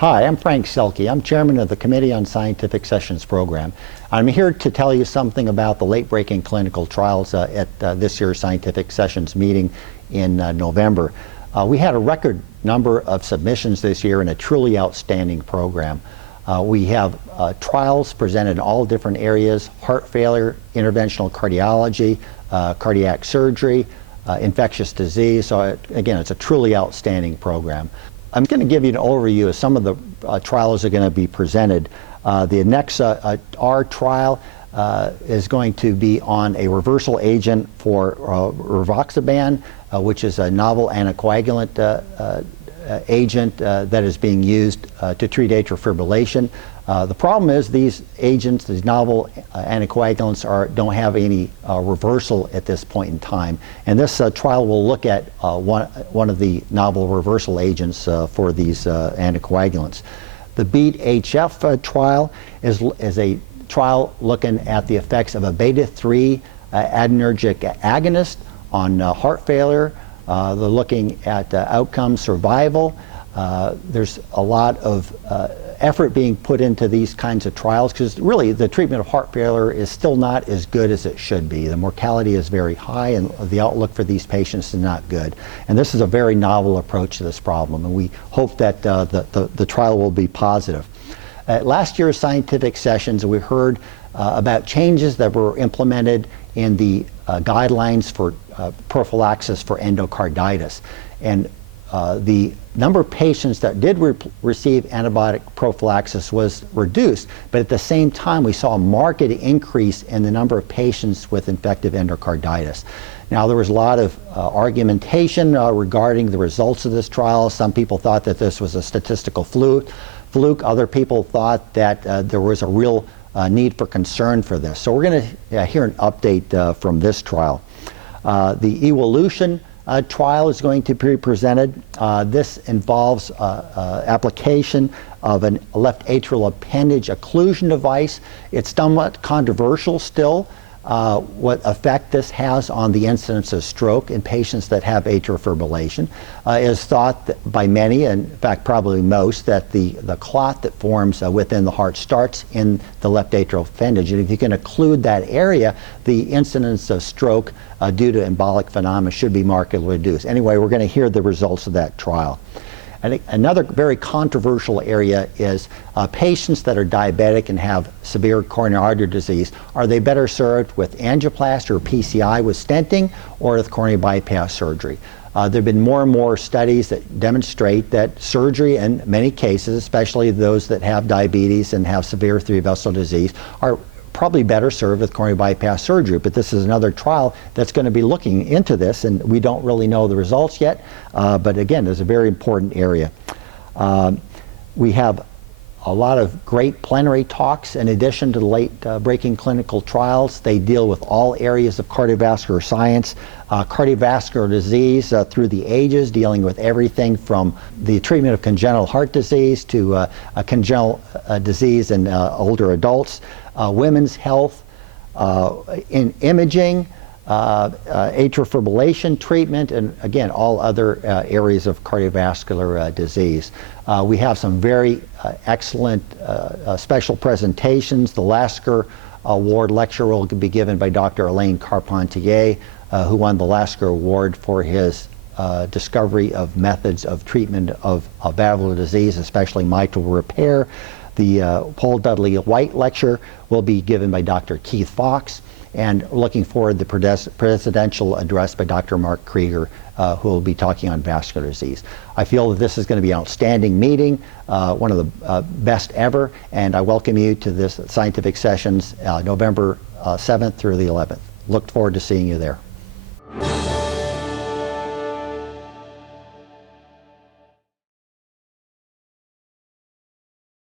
Hi, I'm Frank Sellke. I'm chairman of the Committee on Scientific Sessions program. I'm here to tell you something about the late-breaking clinical trials at this year's Scientific Sessions meeting in November. We had a record number of submissions this year in a truly outstanding program. We have trials presented in all different areas: heart failure, interventional cardiology, cardiac surgery, infectious disease. So again, it's a truly outstanding program. I'm going to give you an overview of some of the trials that are going to be presented. The next R trial is going to be on a reversal agent for rivaroxaban, which is a novel anticoagulant agent that is being used to treat atrial fibrillation. The problem is these agents, these novel anticoagulants, don't have any reversal at this point in time. And this trial will look at one of the novel reversal agents for these anticoagulants. The BEAT-HF trial is a trial looking at the effects of a beta-3 adrenergic agonist on heart failure. They're looking at outcome survival. There's a lot of effort being put into these kinds of trials because really the treatment of heart failure is still not as good as it should be. The mortality is very high and the outlook for these patients is not good. And this is a very novel approach to this problem, and we hope that the trial will be positive. At last year's Scientific Sessions, we heard about changes that were implemented in the guidelines for prophylaxis for endocarditis. And the number of patients that did receive antibiotic prophylaxis was reduced, but at the same time we saw a marked increase in the number of patients with infective endocarditis. Now, there was a lot of argumentation regarding the results of this trial. Some people thought that this was a statistical fluke. Other people thought that there was a real need for concern for this. So we're going to hear an update from this trial. The Evolution trial is going to be presented. This involves application of a left atrial appendage occlusion device. It's somewhat controversial still what effect this has on the incidence of stroke in patients that have atrial fibrillation. It is thought that by many, and in fact probably most, that the clot that forms within the heart starts in the left atrial appendage, and if you can occlude that area, the incidence of stroke due to embolic phenomena should be markedly reduced. Anyway, we're going to hear the results of that trial. And another very controversial area is patients that are diabetic and have severe coronary artery disease. Are they better served with angioplasty or PCI with stenting or with coronary bypass surgery? There have been more and more studies that demonstrate that surgery in many cases, especially those that have diabetes and have severe three-vessel disease, are probably better served with coronary bypass surgery. But this is another trial that's going to be looking into this, and we don't really know the results yet. But again, it's a very important area. We have a lot of great plenary talks in addition to the late-breaking clinical trials. They deal with all areas of cardiovascular science, cardiovascular disease through the ages, dealing with everything from the treatment of congenital heart disease to a congenital disease in older adults, women's health, in imaging, atrial fibrillation treatment, and again, all other areas of cardiovascular disease. We have some very excellent special presentations. The Lasker Award lecture will be given by Dr. Elaine Carpentier, who won the Lasker Award for his discovery of methods of treatment of valvular disease, especially mitral repair. The Paul Dudley White lecture will be given by Dr. Keith Fox, and looking forward to the presidential address by Dr. Mark Krieger, who will be talking on vascular disease. I feel that this is going to be an outstanding meeting, one of the best ever, and I welcome you to this Scientific Sessions November 7th through the 11th. Look forward to seeing you there.